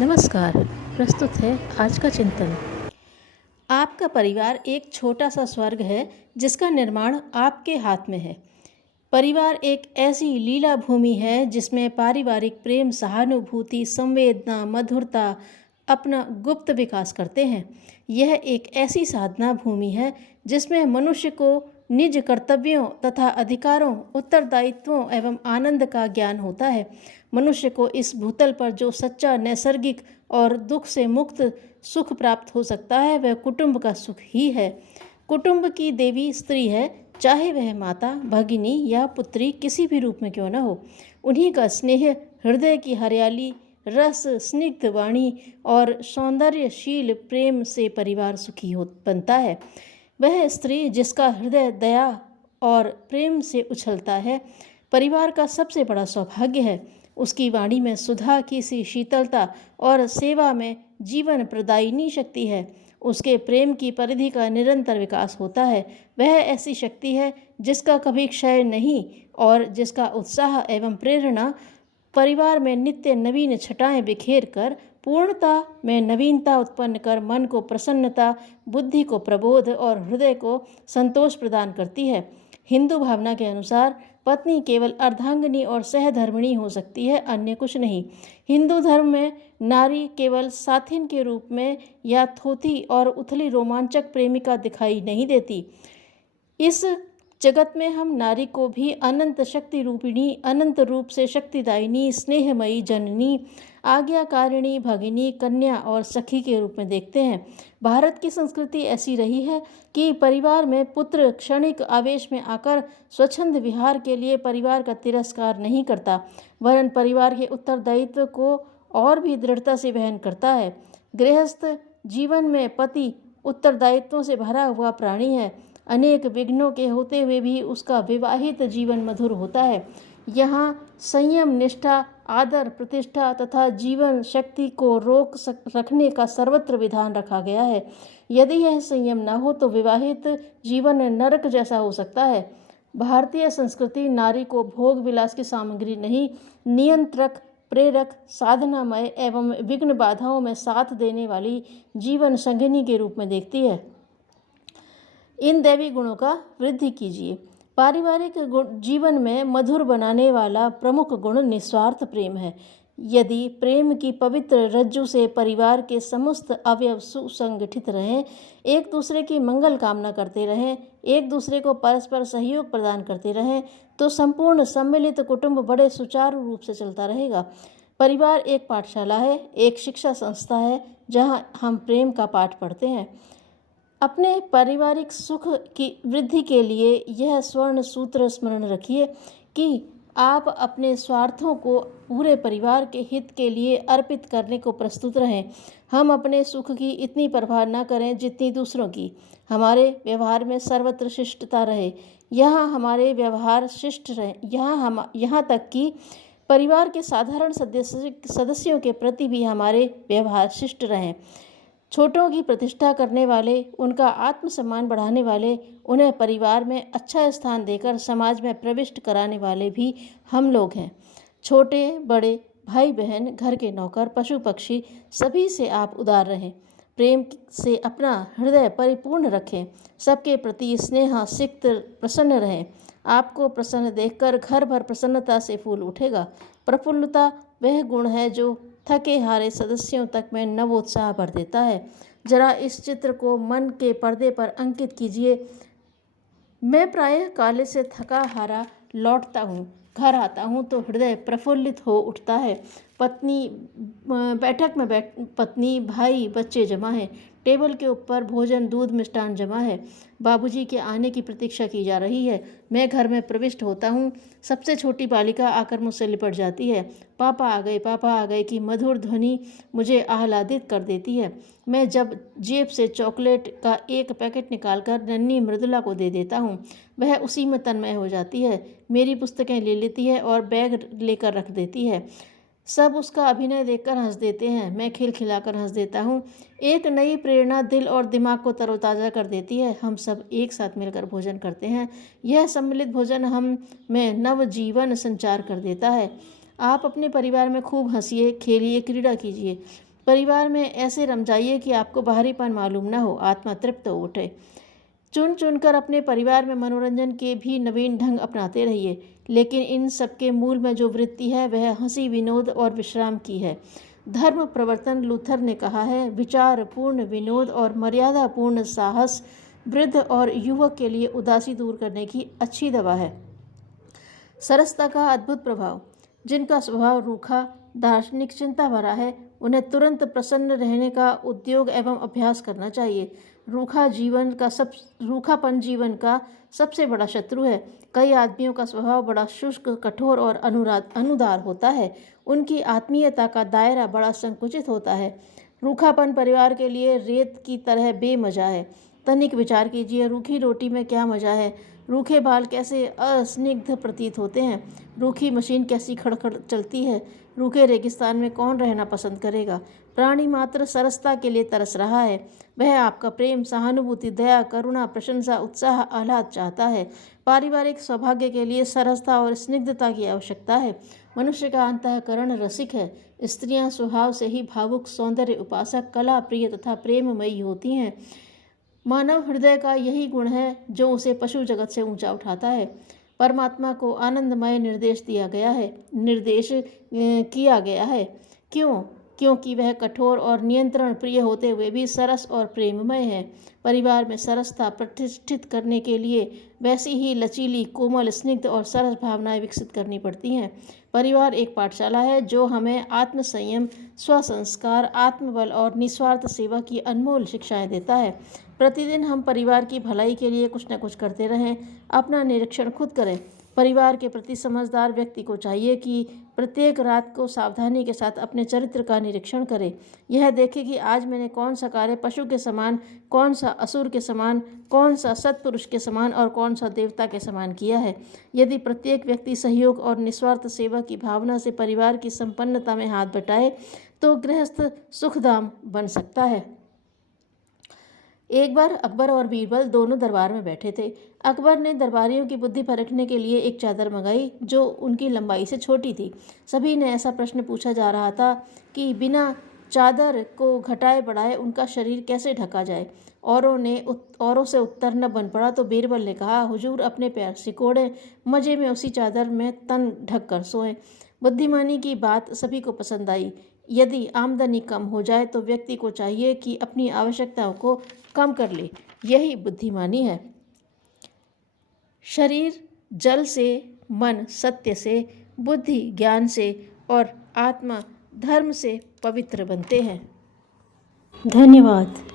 नमस्कार। प्रस्तुत है आज का चिंतन। आपका परिवार एक छोटा सा स्वर्ग है जिसका निर्माण आपके हाथ में है। परिवार एक ऐसी लीला भूमि है जिसमें पारिवारिक प्रेम, सहानुभूति, संवेदना, मधुरता अपना गुप्त विकास करते हैं। यह एक ऐसी साधना भूमि है जिसमें मनुष्य को निज कर्तव्यों तथा अधिकारों, उत्तरदायित्वों एवं आनंद का ज्ञान होता है। मनुष्य को इस भूतल पर जो सच्चा, नैसर्गिक और दुख से मुक्त सुख प्राप्त हो सकता है वह कुटुंब का सुख ही है। कुटुंब की देवी स्त्री है, चाहे वह माता, भगिनी या पुत्री किसी भी रूप में क्यों न हो। उन्हीं का स्नेह, हृदय की हरियाली, रस, स्निग्ध वाणी और सौंदर्यशील प्रेम से परिवार सुखी हो बनता है। वह स्त्री जिसका हृदय दया और प्रेम से उछलता है, परिवार का सबसे बड़ा सौभाग्य है। उसकी वाणी में सुधा की सी शीतलता और सेवा में जीवन प्रदायिनी शक्ति है। उसके प्रेम की परिधि का निरंतर विकास होता है। वह ऐसी शक्ति है जिसका कभी क्षय नहीं और जिसका उत्साह एवं प्रेरणा परिवार में नित्य नवीन छटाएं बिखेर कर पूर्णता में नवीनता उत्पन्न कर मन को प्रसन्नता, बुद्धि को प्रबोध और हृदय को संतोष प्रदान करती है। हिंदू भावना के अनुसार पत्नी केवल अर्धांगिनी और सहधर्मिणी हो सकती है, अन्य कुछ नहीं। हिंदू धर्म में नारी केवल साथिन के रूप में या थोथी और उथली रोमांचक प्रेमिका दिखाई नहीं देती। इस जगत में हम नारी को भी अनंत शक्ति रूपिणी, अनंत रूप से शक्तिदायिनी, स्नेहमयी जननी, आज्ञाकारिणी, भगिनी, कन्या और सखी के रूप में देखते हैं। भारत की संस्कृति ऐसी रही है कि परिवार में पुत्र क्षणिक आवेश में आकर स्वच्छंद विहार के लिए परिवार का तिरस्कार नहीं करता, वरन परिवार के उत्तरदायित्व को और भी दृढ़ता से वहन करता है। गृहस्थ जीवन में पति उत्तरदायित्वों से भरा हुआ प्राणी है। अनेक विघ्नों के होते हुए भी उसका विवाहित जीवन मधुर होता है। यहाँ संयम, निष्ठा, आदर, प्रतिष्ठा तथा जीवन शक्ति को रखने का सर्वत्र विधान रखा गया है। यदि यह संयम न हो तो विवाहित जीवन नरक जैसा हो सकता है। भारतीय संस्कृति नारी को भोग विलास की सामग्री नहीं, नियंत्रक, प्रेरक, साधनामय एवं विघ्न बाधाओं में साथ देने वाली जीवन संगिनी के रूप में देखती है। इन दैवी गुणों का वृद्धि कीजिए। पारिवारिक जीवन में मधुर बनाने वाला प्रमुख गुण निस्वार्थ प्रेम है। यदि प्रेम की पवित्र रज्जु से परिवार के समस्त अवयव सुसंगठित रहें, एक दूसरे की मंगल कामना करते रहें, एक दूसरे को परस्पर सहयोग प्रदान करते रहें, तो संपूर्ण सम्मिलित कुटुंब बड़े सुचारू रूप से चलता रहेगा। परिवार एक पाठशाला है, एक शिक्षा संस्था है जहाँ हम प्रेम का पाठ पढ़ते हैं। अपने पारिवारिक सुख की वृद्धि के लिए यह स्वर्ण सूत्र स्मरण रखिए कि आप अपने स्वार्थों को पूरे परिवार के हित के लिए अर्पित करने को प्रस्तुत रहें। हम अपने सुख की इतनी परवाह न करें जितनी दूसरों की। हमारे व्यवहार में सर्वत्र शिष्टता रहे। यहाँ हमारे व्यवहार शिष्ट रहे। यहाँ तक कि परिवार के साधारण सदस्यों के प्रति भी हमारे व्यवहार शिष्ट रहें। छोटों की प्रतिष्ठा करने वाले, उनका आत्मसम्मान बढ़ाने वाले, उन्हें परिवार में अच्छा स्थान देकर समाज में प्रविष्ट कराने वाले भी हम लोग हैं। छोटे बड़े, भाई बहन, घर के नौकर, पशु पक्षी सभी से आप उदार रहें। प्रेम से अपना हृदय परिपूर्ण रखें। सबके प्रति स्नेह सिक्त प्रसन्न रहें। आपको प्रसन्न देखकर घर भर प्रसन्नता से फूल उठेगा। प्रफुल्लता वह गुण है जो थके हारे सदस्यों तक में नवोत्साह भर देता है। जरा इस चित्र को मन के पर्दे पर अंकित कीजिए। मैं प्रायः काले से थका हारा लौटता हूँ, घर आता हूँ तो हृदय प्रफुल्लित हो उठता है। पत्नी, भाई, बच्चे जमा है। टेबल के ऊपर भोजन, दूध, मिष्टान जमा है। बाबूजी के आने की प्रतीक्षा की जा रही है। मैं घर में प्रविष्ट होता हूँ। सबसे छोटी बालिका आकर मुझसे लिपट जाती है। पापा आ गए की मधुर ध्वनि मुझे आह्लादित कर देती है। मैं जब जेब से चॉकलेट का एक पैकेट निकालकर नन्ही मृदुला को दे देता हूँ, वह उसी में तन्मय हो जाती है। मेरी पुस्तकें ले लेती है और बैग लेकर रख देती है। सब उसका अभिनय देखकर हंस देते हैं। मैं खिलखिलाकर हंस देता हूँ। एक नई प्रेरणा दिल और दिमाग को तरोताज़ा कर देती है। हम सब एक साथ मिलकर भोजन करते हैं। यह सम्मिलित भोजन हम में नव जीवन संचार कर देता है। आप अपने परिवार में खूब हंसिए, खेलिए, क्रीड़ा कीजिए। परिवार में ऐसे रम जाइए कि आपको बाहरीपन मालूम न हो, आत्मा तृप्त हो उठे। चुन चुनकर अपने परिवार में मनोरंजन के भी नवीन ढंग अपनाते रहिए, लेकिन इन सबके मूल में जो वृत्ति है वह हंसी, विनोद और विश्राम की है। धर्म प्रवर्तन लूथर ने कहा है, विचारपूर्ण विनोद और मर्यादापूर्ण साहस वृद्ध और युवक के लिए उदासी दूर करने की अच्छी दवा है। सरसता का अद्भुत प्रभाव। जिनका स्वभाव रूखा, दार्शनिक, चिंता भरा है, उन्हें तुरंत प्रसन्न रहने का उद्योग एवं अभ्यास करना चाहिए। रूखापन जीवन का सबसे बड़ा शत्रु है। कई आदमियों का स्वभाव बड़ा शुष्क, कठोर और अनुदार होता है। उनकी आत्मीयता का दायरा बड़ा संकुचित होता है। रूखापन परिवार के लिए रेत की तरह बेमजा है। तनिक विचार कीजिए, रूखी रोटी में क्या मज़ा है? रूखे बाल कैसे अस्निग्ध प्रतीत होते हैं। रूखी मशीन कैसी खड़खड़ चलती है। रूखे रेगिस्तान में कौन रहना पसंद करेगा? प्राणी मात्र सरसता के लिए तरस रहा है। वह आपका प्रेम, सहानुभूति, दया, करुणा, प्रशंसा, उत्साह, आह्लाद चाहता है। पारिवारिक सौभाग्य के लिए सरसता और स्निग्धता की आवश्यकता है। मनुष्य का अंतःकरण रसिक है। स्त्रियां स्वभाव से ही भावुक, सौंदर्य उपासक, कला प्रिय तथा प्रेममयी होती हैं। मानव हृदय का यही गुण है जो उसे पशु जगत से ऊंचा उठाता है। परमात्मा को आनंदमय निर्देश किया गया है। क्यों? क्योंकि वह कठोर और नियंत्रण प्रिय होते हुए भी सरस और प्रेममय है। परिवार में सरसता प्रतिष्ठित करने के लिए वैसी ही लचीली, कोमल, स्निग्ध और सरस भावनाएं विकसित करनी पड़ती हैं। परिवार एक पाठशाला है जो हमें आत्मसंयम, स्वसंस्कार, आत्मबल और निस्वार्थ सेवा की अनमोल शिक्षाएं देता है। प्रतिदिन हम परिवार की भलाई के लिए कुछ न कुछ करते रहें। अपना निरीक्षण खुद करें। परिवार के प्रति समझदार व्यक्ति को चाहिए कि प्रत्येक रात को सावधानी के साथ अपने चरित्र का निरीक्षण करे। यह देखे कि आज मैंने कौन सा कार्य पशु के समान, कौन सा असुर के समान, कौन सा सत्पुरुष के समान और कौन सा देवता के समान किया है। यदि प्रत्येक व्यक्ति सहयोग और निस्वार्थ सेवा की भावना से परिवार की संपन्नता में हाथ बटाए तो गृहस्थ सुखधाम बन सकता है। एक बार अकबर और बीरबल दोनों दरबार में बैठे थे। अकबर ने दरबारियों की बुद्धि परखने के लिए एक चादर मंगाई जो उनकी लंबाई से छोटी थी। सभी ने ऐसा प्रश्न पूछा जा रहा था कि बिना चादर को घटाए बढ़ाए उनका शरीर कैसे ढका जाए। औरों से उत्तर न बन पड़ा तो बीरबल ने कहा, हुजूर अपने पैर सिकोड़े, मजे में उसी चादर में तन ढक कर सोएं। बुद्धिमानी की बात सभी को पसंद आई। यदि आमदनी कम हो जाए तो व्यक्ति को चाहिए कि अपनी आवश्यकताओं को कम कर ले। यही बुद्धिमानी है। शरीर जल से, मन सत्य से, बुद्धि ज्ञान से और आत्मा धर्म से पवित्र बनते हैं। धन्यवाद।